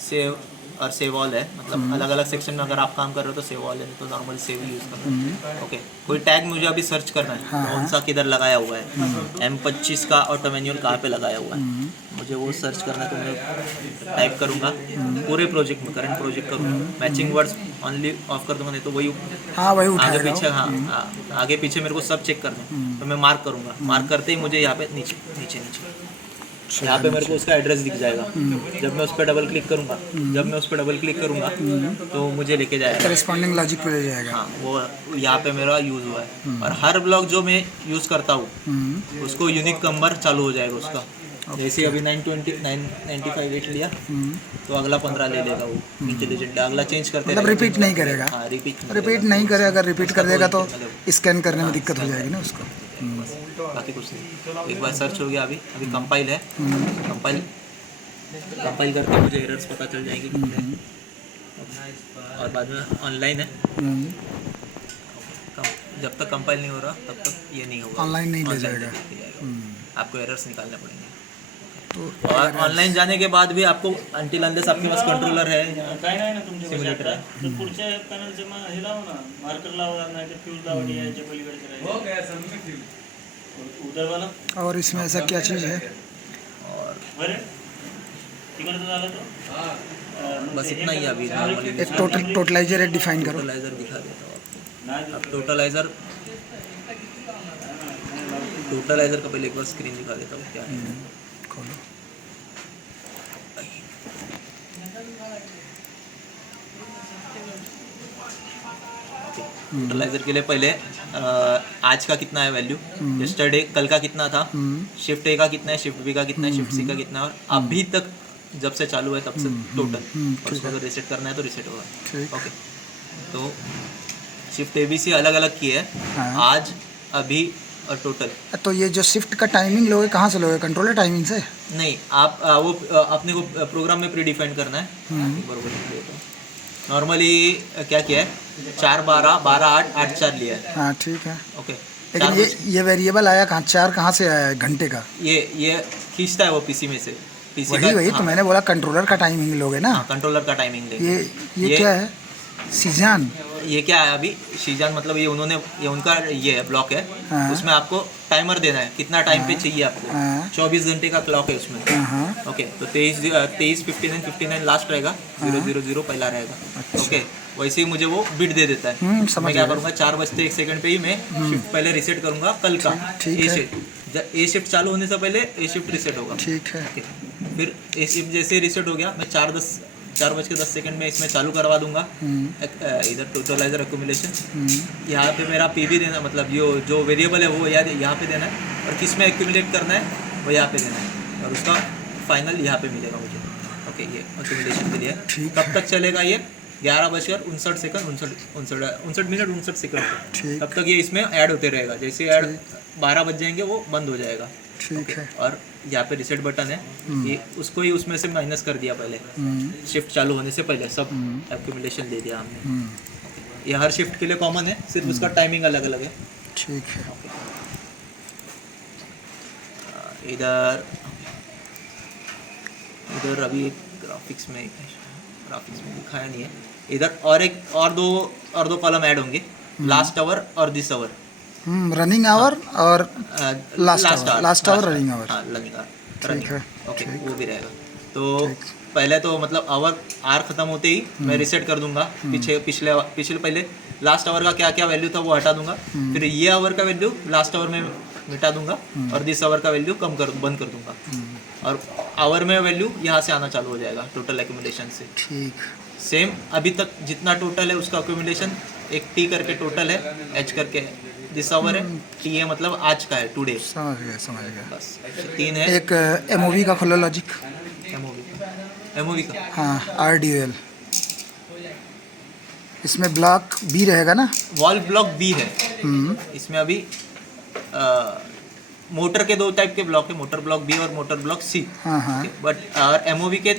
Save और save all है, मतलब अलग अलग सेक्शन में अगर आप काम कर रहे हो तो सेव ऑल है, नहीं तो नॉर्मल सेव यूज़ करना है। ओके, कोई टैग मुझे अभी सर्च करना है, कौन सा किधर लगाया हुआ है, M25 का ऑटो मैनुअल कहाँ पे लगाया हुआ है, मुझे वो सर्च करना है। तो मैं टाइप करूँगा पूरे प्रोजेक्ट में, करंट प्रोजेक्ट करूँगा, मैचिंग वर्ड्स ऑनली ऑफ कर दूँगा, नहीं तो वही हाँ वही आगे उठाएगा पीछे, वो। हाँ आगे पीछे मेरे को सब चेक करना है। तो मैं मार्क करूँगा, मार्क करते ही मुझे यहाँ पे नीचे नीचे नीचे यहाँ पे मेरे को उसका एड्रेस दिख जाएगा। जब मैं उस पर डबल क्लिक करूँगा, तो मुझे लेके जाएगा, करेस्पॉन्डिंग लॉजिक पे ले जाएगा। हाँ वो यहाँ पे मेरा यूज़ हुआ है। और हर ब्लॉक जो मैं यूज़ करता हूँ उसको यूनिक नंबर चालू हो जाएगा उसका। जैसे अभी 995 लिया तो अगला 15 ले लेगा वो इंटेलिजेंट, अगला चेंज करते मतलब रिपीट नहीं करेगा। हाँ रिपीट नहीं करे, अगर रिपीट कर देगा तो मतलब स्कैन करने में दिक्कत हो जाएगी ना उसको। बाकी कुछ नहीं। एक बार सर्च हो गया, अभी कंपाइल है, कंपाइल करके मुझे एरर्स पता चल जाएंगे कितने हैं। और बाद में ऑनलाइन है, जब तक कंपाइल नहीं हो रहा तब तक ये नहीं होगा, ऑनलाइन नहीं ले जाएगा। आपको एरर्स निकालने पड़ेंगे। और ऑनलाइन जाने के बाद भी आपको अंटिल अनलेस आपके पास कंट्रोलर है, काय नाही ना तुमच्या सिम्युलेटर है, तर पुढच्या पॅनलचे मग हे लावा ना, मार्कर लावा, नाही तर फ्यूज लावा, याच्या पलीकडे हो गया सबमिट उधर वाला। और इसमें ऐसा क्या चीज़ है? और बरे तिकडचं झालं तो बस इतना ही है अभी नॉर्मली। एक टोटलाइजर एक डिफाइन करो। टोटलाइजर दिखा देता हूँ आपको। अब टोटलाइजर का पहले एक बार स्क्रीन दिखा देता हूँ क्या है। खोलो। टोटलाइजर के लिए पहले आज का कितना है वैल्यू, यस्टरडे कल का कितना था, शिफ्ट ए का कितना है, शिफ्ट बी का कितना है, शिफ्ट सी का कितना है, और अभी तक जब से चालू है तब से टोटल। और उसको अगर रिसेट करना है तो रिसेट होगा। ओके, तो शिफ्ट ए बी सी अलग अलग की है, आज अभी और टोटल। तो ये जो शिफ्ट का टाइमिंग लोगे कहाँ से लोगे? कंट्रोलर टाइमिंग से? नहीं, आप वो अपने को प्रोग्राम में प्री डिफाइन करना है। बराबर नॉर्मली क्या किया है, 4 12 12 8 8 4 लिया है। हाँ ठीक है। ओके, लेकिन ये वेरिएबल आया कहाँ? 4 कहाँ से आया है घंटे का? ये खींचता है वो पीसी में से, पीसी वही का। तो मैंने बोला कंट्रोलर का टाइमिंग लोगे ना। कंट्रोलर का टाइमिंग लेंगे। ये क्या है? सीजान? ये क्या है अभी शीजान, मतलब ये उनका ये है ब्लॉक है। हाँ। उसमें आपको टाइमर देना है, कितना टाइम पे चाहिए आपको। हाँ। 24 घंटे का क्लॉक है उसमें। हाँ। ओके, तो 23 59 लास्ट रहेगा, 000 पहला रहेगा। अच्छा। ओके, वैसे ही मुझे वो बिट दे देता है। मैं क्या करूँगा, 4:01 पे ही मैं शिफ्ट पहले रिसेट करूँगा कल का। ए शिफ्ट चालू होने से पहले ए शिफ्ट रिसेट होगा। ठीक है। फिर ए शिफ्ट जैसे रिसेट हो गया, मैं 4:10 में इसमें चालू करवा दूंगा। इधर टोटलाइजर एक्यूमुलेशन, यहाँ पे मेरा पीवी देना, मतलब जो वेरिएबल है वो यहाँ पे देना है, और किस में एक्यूमुलेट करना है वो यहाँ पे देना है, और उसका फाइनल यहाँ पे मिलेगा मुझे। ओके, ये एक्यूमुलेशन के लिए कब तक चलेगा, ये 11:59 तब तक ये इसमें ऐड होते रहेगा। जैसे ऐड 12 बज जाएंगे वो बंद हो जाएगा। ठीक है। और यहाँ पे रिसेट बटन है, ये उसको ही उसमें से माइनस कर दिया पहले, शिफ्ट चालू होने से पहले सब एक्यूमुलेशन दे दिया हमने। ये हर शिफ्ट के लिए कॉमन है, सिर्फ उसका टाइमिंग अलग अलग है। ठीक है। इधर अभी ग्राफिक्स में दिखाया नहीं है। इधर और दो कॉलम ऐड होंगे, लास्ट आवर और दिस आवर। रनिंग आवर और लास्ट आवर रनिंग आवर। हाँ, रनिंग ठीक है। ओके, वो भी रहेगा। तो पहले तो मतलब आवर खत्म होते ही मैं रिसेट कर दूंगा, पिछले पहले लास्ट आवर का क्या क्या वैल्यू था वो हटा दूंगा, फिर ये आवर का वैल्यू लास्ट आवर में मिटा दूंगा, और दिस आवर का वैल्यू बंद कर दूंगा, और आवर में वैल्यू यहाँ से आना चालू हो जाएगा टोटल एक्यूमुलेशन से। ठीक। सेम अभी तक जितना टोटल है उसका एक्यूमुलेशन, एक टी करके टोटल है, एच करके दिस आवर है, टी है मतलब आज का है, टुडे। समझ गया। बस 3 है। एक एमओवी का खोलो लॉजिक। एमओवी का हाँ, RDOL। इसमें ब्लॉक बी रहेगा ना? वॉल ब्लॉक बी है। इसमें अभी मोटर के 2 टाइप के ब्लॉक है, मोटर ब्लॉक बी और मोटर ब्लॉक सी। हाँ। बट एमओवी के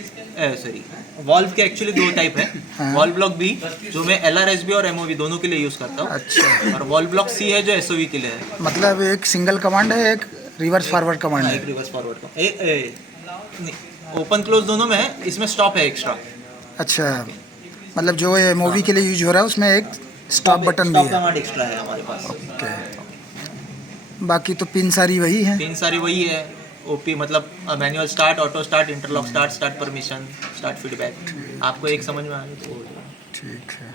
वॉल्व के एक्चुअली 2 टाइप है। वॉल ब्लॉक बी जो मैं LRSB और एमओवी दोनों के लिए यूज करता हूँ। अच्छा। और वॉल ब्लॉक सी है जो एसओवी के लिए है। मतलब एक सिंगल कमांड है, एक रिवर्स फॉरवर्ड कमांड है। एक रिवर्स फॉरवर्ड का ओपन क्लोज दोनों में है, इसमें स्टॉप है एक्स्ट्रा। अच्छा, मतलब जो ये मूवी के लिए यूज हो रहा है उसमें एक स्टॉप बटन भी स्टॉप है। कमांड एक्स्ट्रा है हमारे पास। ओके, बाकी तो पिन सारी वही है। पिन सारी वही है। ओपी मतलब manual start, auto start, interlock start, start permission, start feedback, आपको एक समझ में आ गई तो हो जाएगा। ठीक है।